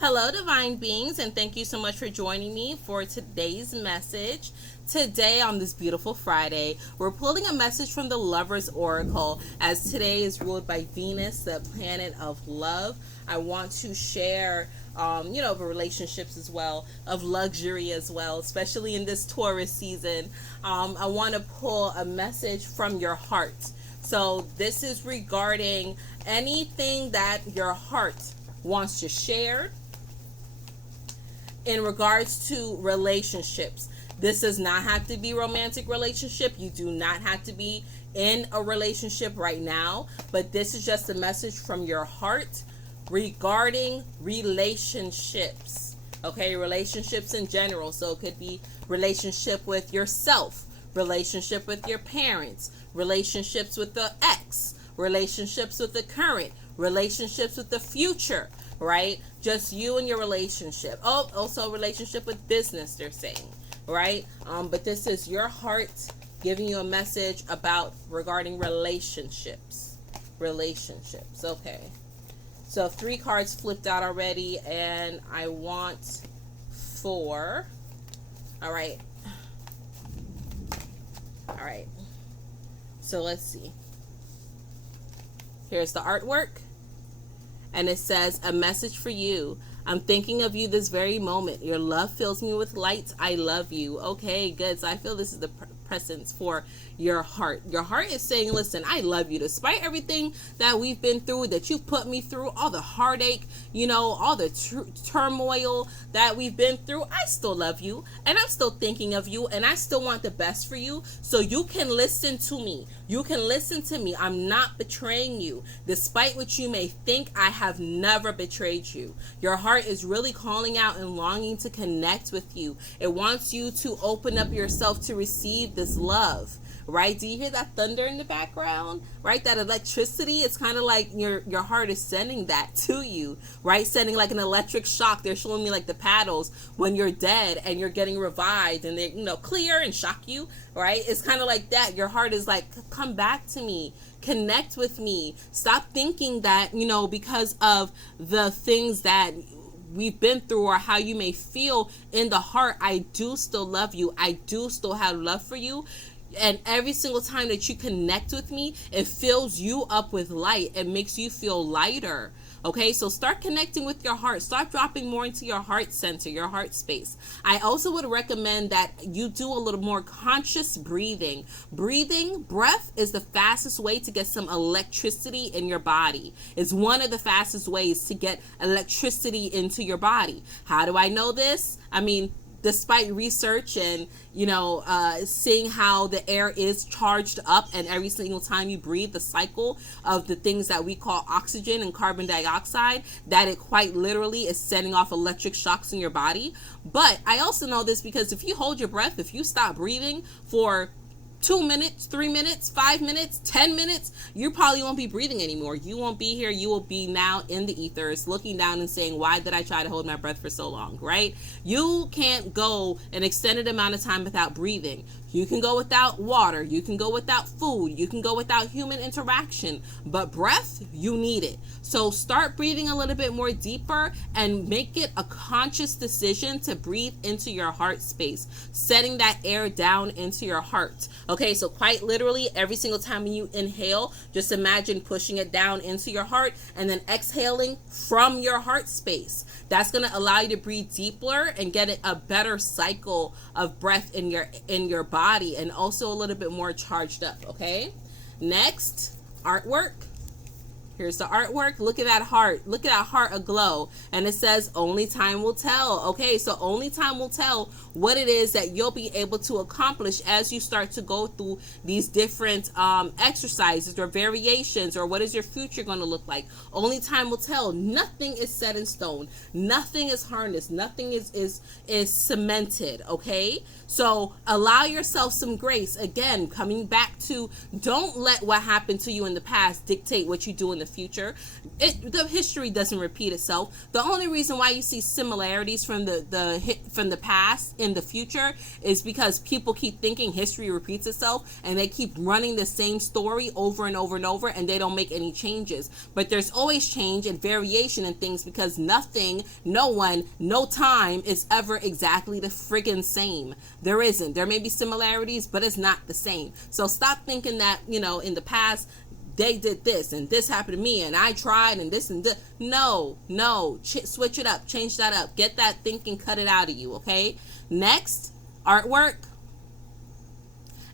Hello, divine beings, and thank you so much for joining me for today's message. Today, on this beautiful Friday, we're pulling a message from the Lover's Oracle, as today is ruled by Venus, the planet of love. I want to share, the relationships as well, of luxury as well, especially in this Taurus season. I want to pull a message from your heart. So, this is regarding anything that your heart wants to share in regards to relationships. This does not have to be romantic relationship. You do not have to be in a relationship right now, but this is just a message from your heart regarding relationships. Okay, relationships in general. So it could be relationship with yourself, relationship with your parents, relationships with the ex, relationships with the current, relationships with the future, right? Just you and your relationship. Oh, also relationship with business, they're saying, right? But this is your heart giving you a message about regarding relationships. Relationships, okay. So 3 cards flipped out already, and I want 4. All right. All right. So let's see. Here's the artwork. And it says, a message for you. I'm thinking of you this very moment. Your love fills me with light. I love you. Okay, good. So I feel this is the presence for your heart. Your heart is saying, listen, I love you. Despite everything that we've been through, that you've put me through, all the heartache, all the turmoil that we've been through, I still love you. And I'm still thinking of you. And I still want the best for you. So you can listen to me. You can listen to me. I'm not betraying you. Despite what you may think, I have never betrayed you. Your heart is really calling out and longing to connect with you. It wants you to open up yourself to receive this love, right? Do you hear that thunder in the background, right? That electricity, it's kind of like your heart is sending that to you, right? Sending like an electric shock. They're showing me like the paddles when you're dead and you're getting revived, and they clear and shock you, right? It's kind of like that. Your heart is like, come back to me, connect with me. Stop thinking that, because of the things that we've been through or how you may feel in the heart, I do still love you. I do still have love for you. And every single time that you connect with me, it fills you up with light. It makes you feel lighter. Okay, so start connecting with your heart. Start dropping more into your heart center, your heart space. I also would recommend that you do a little more conscious breathing. Breath is the fastest way to get some electricity in your body. It's one of the fastest ways to get electricity into your body. How do I know this? I mean, despite research and seeing how the air is charged up, and every single time you breathe, the cycle of the things that we call oxygen and carbon dioxide, that it quite literally is sending off electric shocks in your body. But I also know this because if you hold your breath, if you stop breathing for 2 minutes, 3 minutes, 5 minutes, 10 minutes, you probably won't be breathing anymore. You won't be here. You will be now in the ethers, looking down and saying, why did I try to hold my breath for so long, right? You can't go an extended amount of time without breathing. You can go without water. You can go without food. You can go without human interaction. But breath, you need it. So start breathing a little bit more deeper and make it a conscious decision to breathe into your heart space, setting that air down into your heart. Okay, so quite literally, every single time you inhale, just imagine pushing it down into your heart and then exhaling from your heart space. That's going to allow you to breathe deeper and get a better cycle of breath in your body, and also a little bit more charged up. Okay, next, artwork. Here's the artwork. Look at that heart. Look at that heart aglow. And it says, only time will tell. Okay, so only time will tell what it is that you'll be able to accomplish as you start to go through these different exercises or variations, or what is your future going to look like. Only time will tell. Nothing is set in stone. Nothing is harnessed. Nothing is cemented. Okay, so allow yourself some grace. Again, coming back to, don't let what happened to you in the past dictate what you do in the future. The history doesn't repeat itself. The only reason why you see similarities from the past in the future is because people keep thinking history repeats itself, and they keep running the same story over and over and over, and they don't make any changes. But there's always change and variation in things, because nothing, no one, no time is ever exactly the friggin' same. There isn't. There may be similarities, but it's not the same. So stop thinking that, in the past they did this and this happened to me and I tried and this and this. No, switch it up, change that up, get that thinking, cut it out of you. Okay, next artwork,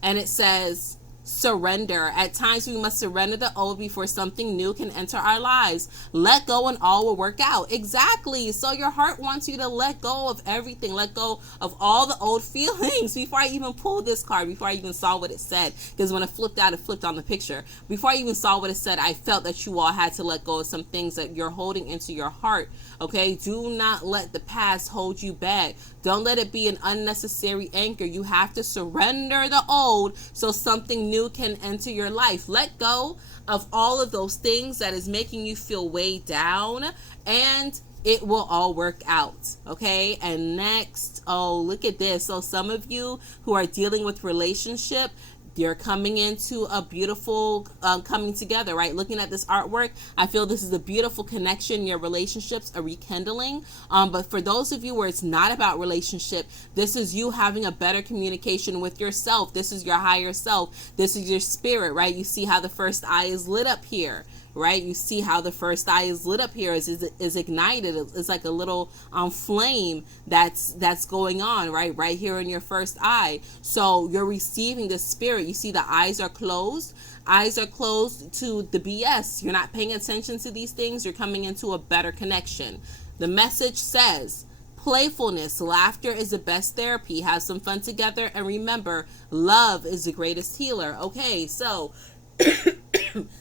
and it says surrender. At times we must surrender the old before something new can enter our lives. Let go and all will work out. Exactly. So your heart wants you to let go of everything. Let go of all the old feelings. Before I even pulled this card, before I even saw what it said, because when it flipped out, it flipped on the picture. Before I even saw what it said, I felt that you all had to let go of some things that you're holding into your heart. Okay, do not let the past hold you back. Don't let it be an unnecessary anchor. You have to surrender the old so something new can enter your life. Let go of all of those things that is making you feel weighed down, and it will all work out. Okay, and next, oh, look at this. So some of you who are dealing with relationship, you're coming into a beautiful coming together, right? Looking at this artwork, I feel this is a beautiful connection. Your relationships are rekindling. But for those of you where it's not about relationship, this is you having a better communication with yourself. This is your higher self. This is your spirit, right? You see how the first eye is lit up here, right? You see how the first eye is lit up here, is ignited. It's like a little flame that's going on right here in your first eye. So you're receiving the spirit. You see the eyes are closed. Eyes are closed to the BS. You're not paying attention to these things. You're coming into a better connection. The message says, playfulness, laughter is the best therapy. Have some fun together, and remember, love is the greatest healer. Okay, so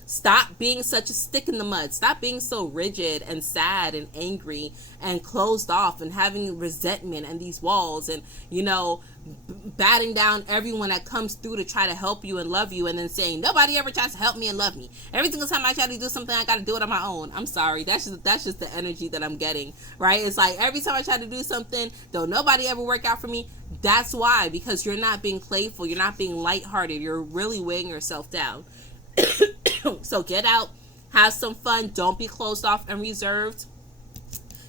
stop being such a stick in the mud. Stop being so rigid and sad and angry and closed off and having resentment and these walls and, batting down everyone that comes through to try to help you and love you, and then saying nobody ever tries to help me and love me. Every single time I try to do something, I got to do it on my own. I'm sorry. That's just the energy that I'm getting, right? It's like every time I try to do something, though nobody ever work out for me. That's why, because you're not being playful. You're not being lighthearted. You're really weighing yourself down. So get out, have some fun. Don't be closed off and reserved.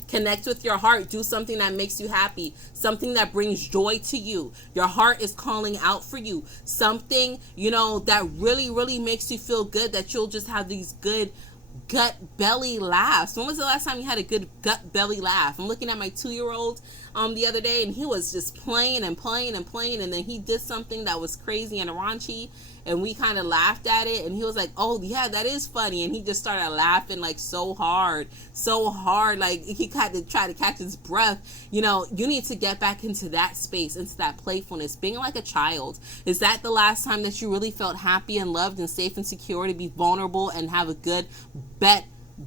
Connect with your heart. Do something that makes you happy, something that brings joy to you. Your heart is calling out for you. Something, that really, really makes you feel good, that you'll just have these good gut belly laughs. When was the last time you had a good gut belly laugh? I'm looking at my 2-year-old the other day, and he was just playing and playing and playing, and then he did something that was crazy and raunchy, and we kind of laughed at it, and he was like, oh yeah, that is funny, and he just started laughing like so hard, like he had to try to catch his breath. You need to get back into that space, into that playfulness, being like a child. Is that the last time that you really felt happy and loved and safe and secure to be vulnerable and have a good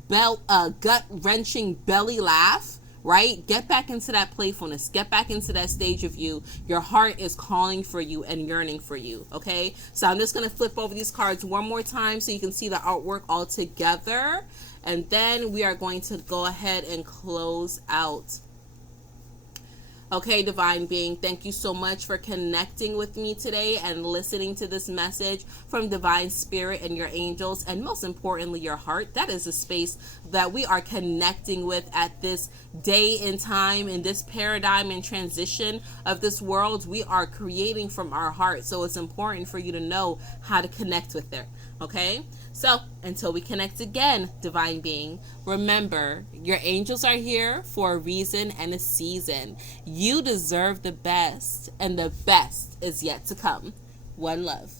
gut-wrenching belly laugh? Right? Get back into that playfulness. Get back into that stage of you. Your heart is calling for you and yearning for you. Okay? So I'm just going to flip over these cards one more time so you can see the artwork all together. And then we are going to go ahead and close out. Okay, Divine Being, thank you so much for connecting with me today and listening to this message from Divine Spirit and your angels, and most importantly, your heart. That is a space that we are connecting with at this day in time, in this paradigm and transition of this world. We are creating from our heart, so it's important for you to know how to connect with it. Okay? So, until we connect again, Divine Being, remember, your angels are here for a reason and a season. You deserve the best, and the best is yet to come. One love.